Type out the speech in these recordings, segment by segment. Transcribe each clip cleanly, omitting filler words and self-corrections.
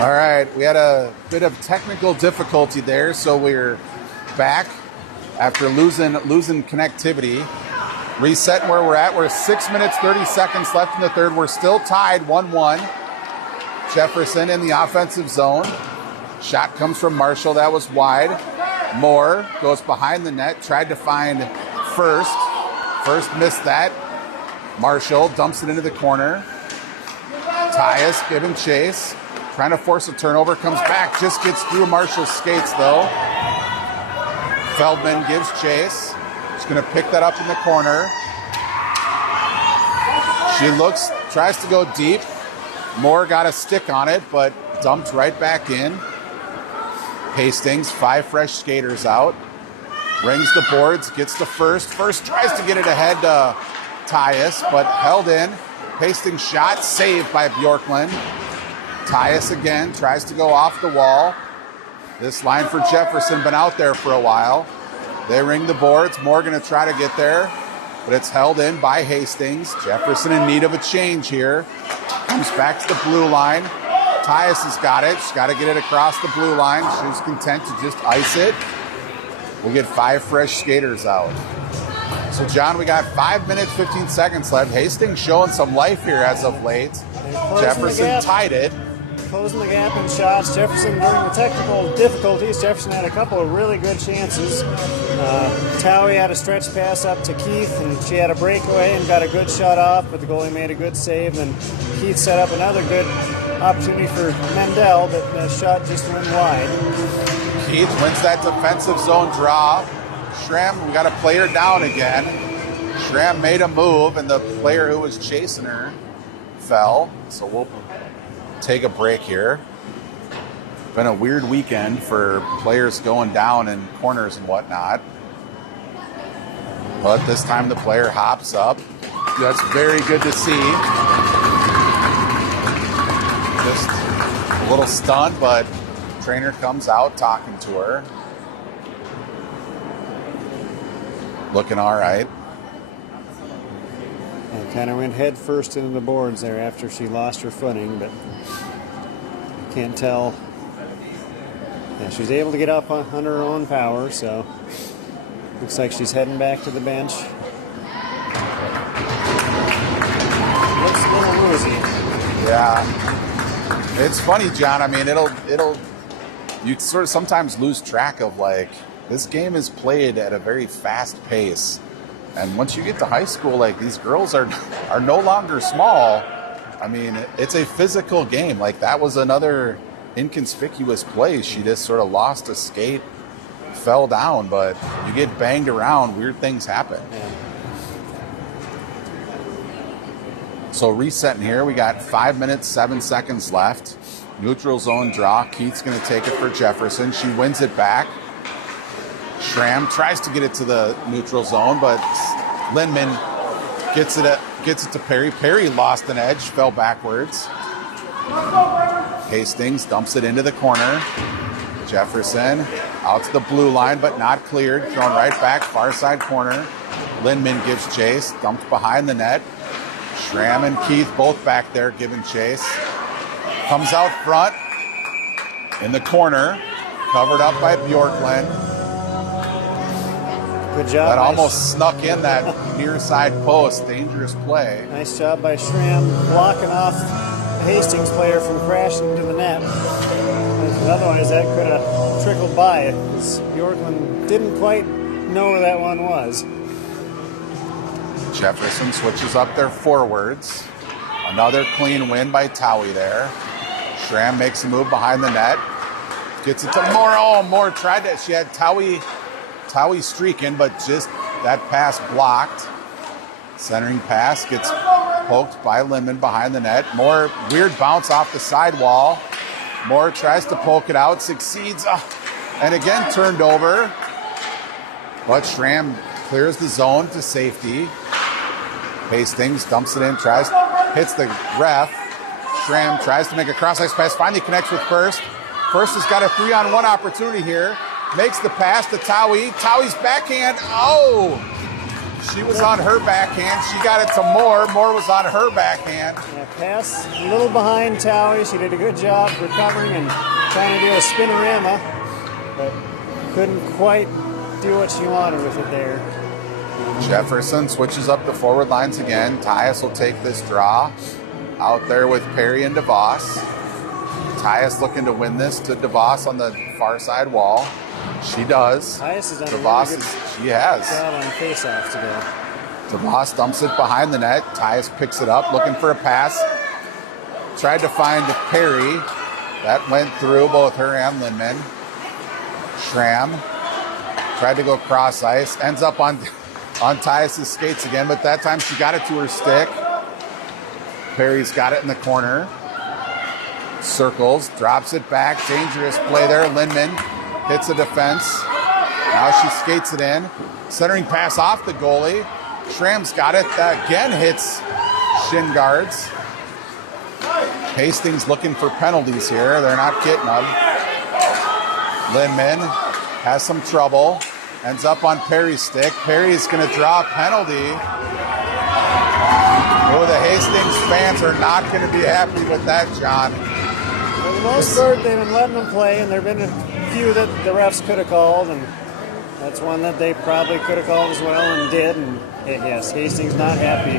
All right, we had a bit of technical difficulty there, so we're back after losing connectivity. Resetting where we're at. We're 6 minutes, 30 seconds left in the third. We're still tied 1-1. Jefferson in the offensive zone. Shot comes from Marshall. That was wide. Moore goes behind the net. Tried to find First. First missed that. Marshall dumps it into the corner. Tyus giving chase. Trying to force a turnover. Comes back. Just gets through Marshall's skates, though. Feldman gives chase. She's going to pick that up in the corner. She looks, tries to go deep. Moore got a stick on it, but dumped right back in. Hastings, 5 fresh skaters out. Rings the boards, gets to First. First tries to get it ahead to Tyus, but held in. Hastings shot, saved by Bjorklund. Tyus again, tries to go off the wall. This line for Jefferson, been out there for a while. They ring the boards. Moore going to try to get there, but it's held in by Hastings. Jefferson in need of a change here. Comes back to the blue line. Tyus has got it. She's got to get it across the blue line. She's content to just ice it. We'll get 5 fresh skaters out. So, John, we got 5 minutes, 15 seconds left. Hastings showing some life here as of late. Jefferson tied it. Closing the gap in shots. Jefferson, during the technical difficulties, Jefferson had a couple of really good chances. Towie had a stretch pass up to Keith, and she had a breakaway and got a good shot off, but the goalie made a good save. And Keith set up another good opportunity for Mendel, but the shot just went wide. Keith wins that defensive zone draw. Schramm, we got a player down again. Schramm made a move, and the player who was chasing her fell. So we'll take a break here. Been a weird weekend for players going down in corners and whatnot. But this time the player hops up. That's very good to see. Just a little stunned, but trainer comes out talking to her. Looking all right. And kind of went head first into the boards there after she lost her footing, but you can't tell. Yeah, she was able to get up under her own power, so looks like she's heading back to the bench. Looks a little woozy. Yeah. It's funny, John. I mean, you sort of sometimes lose track of, like, this game is played at a very fast pace. And once you get to high school, like, these girls are no longer small. I mean, it's a physical game. Like, that was another inconspicuous play. She just sort of lost a skate, fell down, but you get banged around, weird things happen. Yeah. So resetting here, we got 5 minutes, 7 seconds left. Neutral zone draw. Keith's going to take it for Jefferson. She wins it back. Schramm tries to get it to the neutral zone, but Lindman gets it to Perry. Perry lost an edge, fell backwards. Hastings dumps it into the corner. Jefferson out to the blue line, but not cleared. Thrown right back, far side corner. Lindman gives chase, dumped behind the net. Schramm and Keith both back there giving chase. Comes out front in the corner, covered up by Bjorklund. Good job. That almost snuck in that near side post. Dangerous play. Nice job by Schramm blocking off the Hastings player from crashing into the net. Otherwise, that could have trickled by because Bjorklund didn't quite know where that one was. Jefferson switches up their forwards. Another clean win by Towie there. Schramm makes a move behind the net. Gets it to Moore. Oh, Moore tried to. She had Towie streaking, but just that pass blocked. Centering pass gets poked by Lindman behind the net. Moore, weird bounce off the sidewall. Moore tries to poke it out, succeeds, and again turned over. But Schramm clears the zone to safety. Hastings dumps it in, hits the ref. Schramm tries to make a cross-ice pass, finally connects with First. First has got a 3-on-1 opportunity here. Makes the pass to Towie. Towie's backhand. Oh! She was on her backhand. She got it to Moore. Moore was on her backhand. Yeah, pass a little behind Towie. She did a good job recovering and trying to do a spinorama, but couldn't quite do what she wanted with it there. Jefferson switches up the forward lines again. Tyus will take this draw out there with Perry and DeVos. Tyus looking to win this to DeVos on the far side wall. She does. Tyus has done DeVos a really she has. good job on face-off today. DeVos dumps it behind the net. Tyus picks it up, looking for a pass. Tried to find Perry. That went through both her and Lindman. Schramm tried to go cross ice. Ends up on Tyus' skates again, but that time she got it to her stick. Perry's got it in the corner. Circles, drops it back. Dangerous play there. Lindman hits the defense. Now she skates it in. Centering pass off the goalie. Schramm's got it. That again hits shin guards. Hastings looking for penalties here. They're not getting them. Lindman has some trouble. Ends up on Perry's stick. Perry's going to draw a penalty. Oh, the Hastings fans are not going to be happy with that, John. For the most part, they've been letting them play, and there have been a few that the refs could have called, and that's one that they probably could have called as well and did. And yes, Hastings not happy.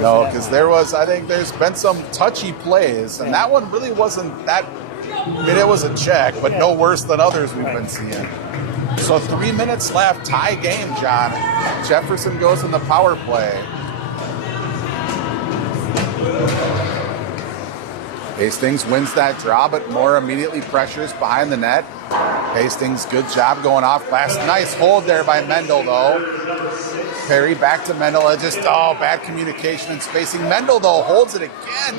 No, because I think there's been some touchy plays, and that one really wasn't that. I mean, it was a check, but no worse than others we've been seeing. So 3 minutes left, tie game, John. Jefferson goes in the power play. Hastings wins that draw, but Moore immediately pressures behind the net. Hastings, good job going off glass. Nice hold there by Mendel, though. Perry back to Mendel. Bad communication and spacing. Mendel, though, holds it again.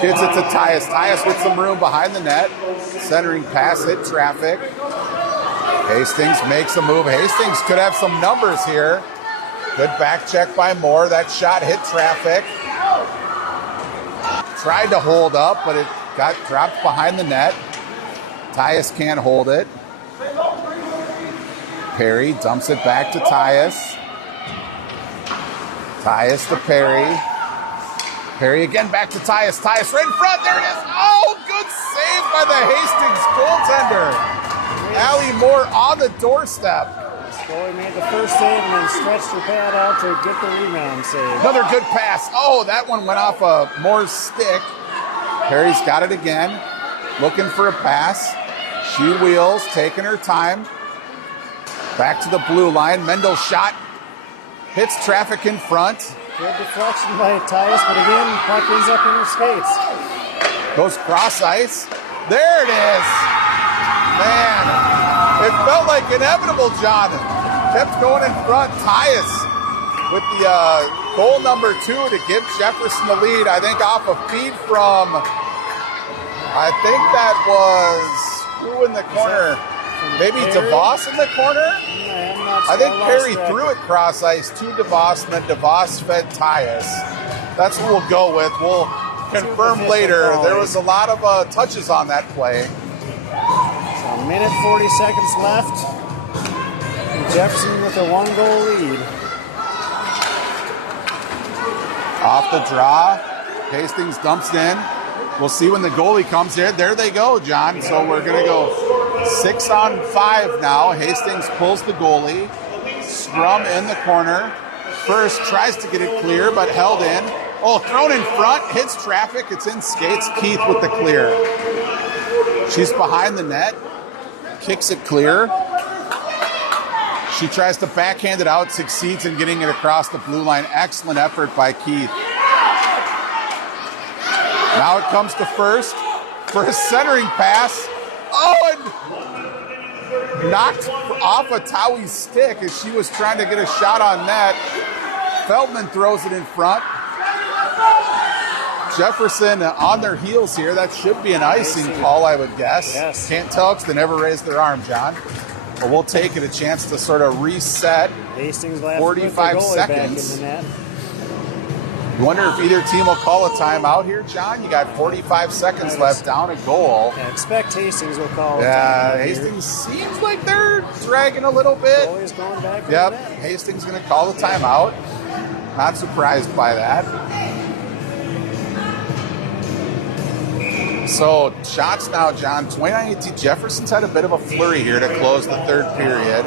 Gets it to Tyus. Tyus with some room behind the net. Centering pass, hit traffic. Hastings makes a move. Hastings could have some numbers here. Good back check by Moore. That shot hit traffic. Tried to hold up, but it got dropped behind the net. Tyus can't hold it. Perry dumps it back to Tyus. Tyus to Perry. Perry again back to Tyus. Tyus right in front. There it is. Oh, good save by the Hastings goaltender. Allie Moore on the doorstep. Goalie made the first save and then stretched her pad out to get the rebound save. Another good pass. Oh, that one went off of Moore's stick. Perry's got it again. Looking for a pass. She wheels, taking her time. Back to the blue line. Mendel's shot hits traffic in front. Good deflection by Tyus, but again, puck ends up in her skates. Goes cross ice. There it is. Man, it felt like inevitable, John. Kept going in front. Tyus with the goal number 2 to give Jefferson the lead. I think off a feed from, I think that was who in the corner? Maybe DeVos in the corner? Yeah, I'm not sure. I think Perry threw it cross ice to DeVos, and then DeVos fed Tyus. That's what we'll go with. We'll confirm later. There was a lot of touches on that play. So a minute 40 seconds left. And Jefferson with a 1-goal lead. Off the draw, Hastings dumps it in. We'll see when the goalie comes here. There they go, John. So we're going to go 6-on-5 now. Hastings pulls the goalie. Scrum in the corner. First tries to get it clear, but held in. Oh, thrown in front, hits traffic. It's in skates. Keith with the clear. She's behind the net. Kicks it clear. She tries to backhand it out, succeeds in getting it across the blue line. Excellent effort by Keith. Now it comes to first for a centering pass. Oh, and knocked off a Towie's stick as she was trying to get a shot on net. Feldman throws it in front. Jefferson on their heels here. That should be an icing call, I would guess. Yes. Can't tell because they never raised their arm, John. But we'll take it a chance to sort of reset. Hastings left 45 with the goalie seconds. back in the net. You wonder if either team will call a timeout here, John? You got 45 seconds left, down a goal. I expect Hastings will call. Yeah, Hastings seems like they're dragging a little bit. Always going back. Yep, Hastings going to call the timeout. Not surprised by that. So shots now, John. 29-18. Jefferson's had a bit of a flurry here to close the third period.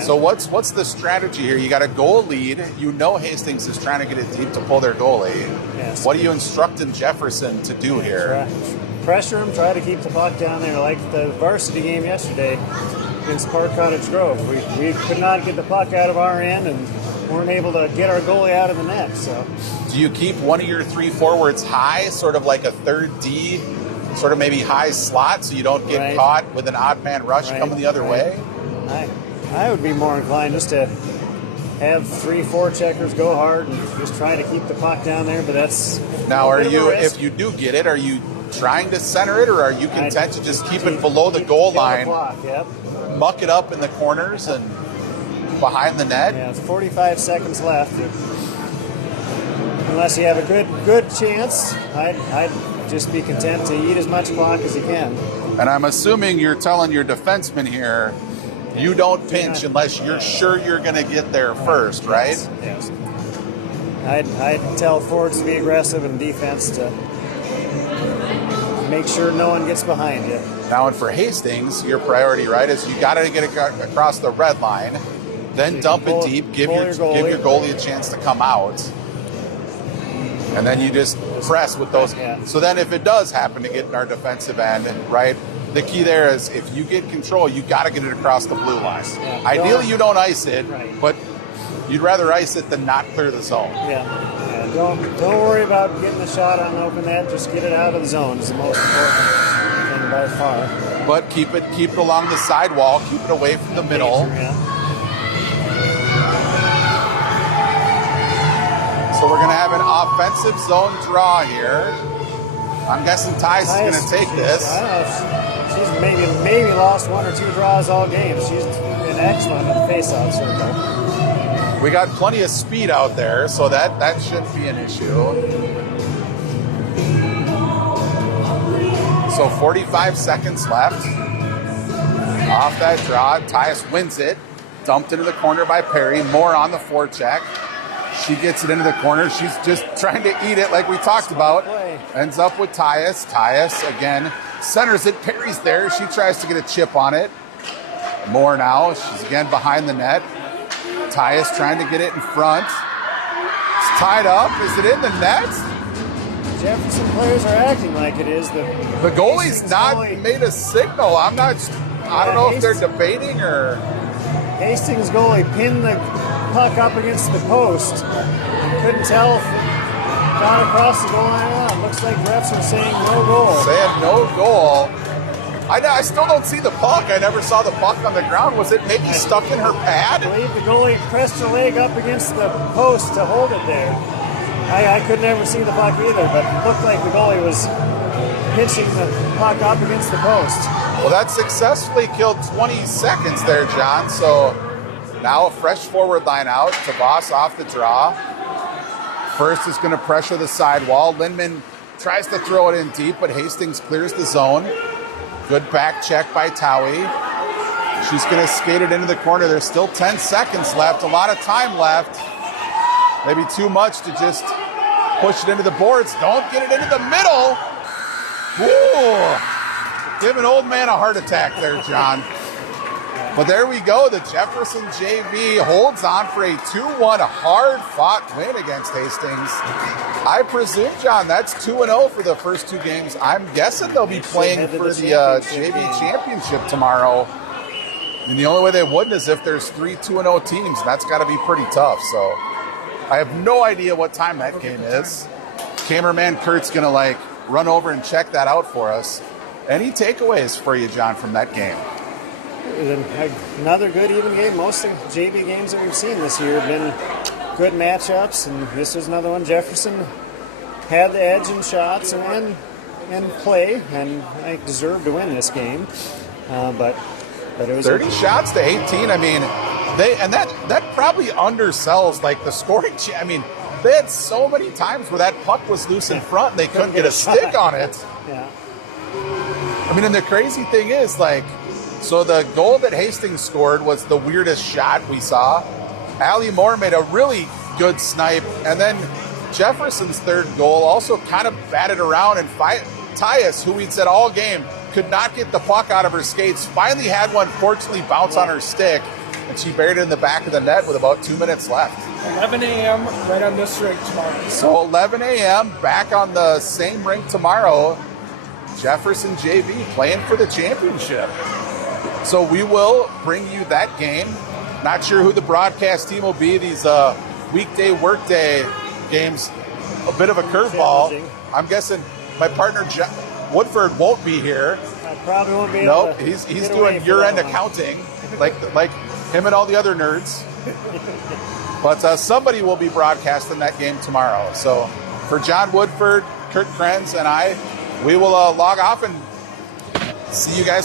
So what's the strategy here? You got a goal lead. You know Hastings is trying to get it deep to pull their goalie. Yes. What are you instructing Jefferson to do here? Pressure him, try to keep the puck down there like the varsity game yesterday against Park Cottage Grove. We could not get the puck out of our end and weren't able to get our goalie out of the net. So, do you keep one of your three forwards high, sort of like a third D, sort of maybe high slot, so you don't get caught with an odd man rush coming the other way? I would be more inclined just to have 3-4 checkers go hard and just try to keep the puck down there. But that's now. Are you, if you do get it, are you trying to center it, or are you content to just keep it below the goal line, muck it up in the corners and behind the net? Yeah, it's 45 seconds left. Unless you have a good chance, I'd just be content to eat as much clock as you can. And I'm assuming you're telling your defenseman here, you don't pinch unless you're sure you're going to get there first, right? Yes. I'd tell forwards to be aggressive and defense to make sure no one gets behind you. Now, and for Hastings, your priority, right, is you got to get it across the red line, then dump it deep, give your goalie a chance to come out, and then you just press with those. So then if it does happen to get in our defensive end, right, the key there is if you get control, you got to get it across the blue line. Yeah, ideally, you don't ice it, but you'd rather ice it than not clear the zone. Yeah. Don't worry about getting the shot on open net. Just get it out of the zone is the most important thing by far. But keep it along the sidewall. Keep it away from the middle. So we're going to have an offensive zone draw here. I'm guessing Tyus is going to take this. I don't know. She's maybe lost one or two draws all game. She's been excellent in the faceoff circle. We got plenty of speed out there, so that shouldn't be an issue. So 45 seconds left. Off that draw, Tyus wins it. Dumped into the corner by Perry. Moore on the forecheck. She gets it into the corner. She's just trying to eat it like we talked about. Ends up with Tyus. Tyus, again, centers it. Perry's there. She tries to get a chip on it. Moore now. She's again behind the net. Tyus trying to get it in front. It's tied up. Is it in the net? Jefferson players are acting like it is. The goalie's not made a signal. I don't know if they're debating or... Hastings goalie pinned the puck up against the post. Couldn't tell if it got across the goal line or not. Looks like refs are saying no goal. Saying no goal. I still don't see the puck. I never saw the puck on the ground. Was it maybe stuck in her pad? I believe the goalie pressed her leg up against the post to hold it there. I could never see the puck either, but it looked like the goalie was pinching the puck up against the post. Well, that successfully killed 20 seconds there, John. So now a fresh forward line out. Tavas off the draw. First is going to pressure the sidewall. Lindman tries to throw it in deep, but Hastings clears the zone. Good back check by Towie. She's going to skate it into the corner. There's still 10 seconds left. A lot of time left. Maybe too much to just push it into the boards. Don't get it into the middle. Ooh. Give an old man a heart attack there, John. But there we go. The Jefferson JV holds on for a 2-1 hard-fought win against Hastings. I presume, John, that's 2-0 for the first two games. I'm guessing they'll be playing for the JV championship tomorrow. And the only way they wouldn't is if there's 3 2-0 teams. That's got to be pretty tough. So I have no idea what time that game is. Cameraman Kurt's going to run over and check that out for us. Any takeaways for you, John, from that game? Another good even game. Most of the JV games that we've seen this year have been good matchups, and this was another one. Jefferson had the edge in shots and play, and I deserved to win this game. But it was 30 shots to 18. I mean, that probably undersells the scoring. I mean, They had so many times where that puck was loose in front and they couldn't get a stick on it. Yeah. I mean, and the crazy thing is, like, so the goal that Hastings scored was the weirdest shot we saw. Allie Moore made a really good snipe, and then Jefferson's third goal also kind of batted around, and Tyus, who we'd said all game could not get the puck out of her skates, finally had one fortunately bounce on her stick, and she buried it in the back of the net with about 2 minutes left. 11 a.m. right on this rink tomorrow. So 11 a.m. back on the same rink tomorrow. Jefferson JV playing for the championship. So we will bring you that game. Not sure who the broadcast team will be. These weekday, workday games, a bit of a curveball. I'm guessing my partner Woodford won't be here. I probably won't be able Nope, to he's get doing away for year-end that one. accounting, like him and all the other nerds. But somebody will be broadcasting that game tomorrow. So for John Woodford, Kurt Krenz, and I, we will log off and see you guys again.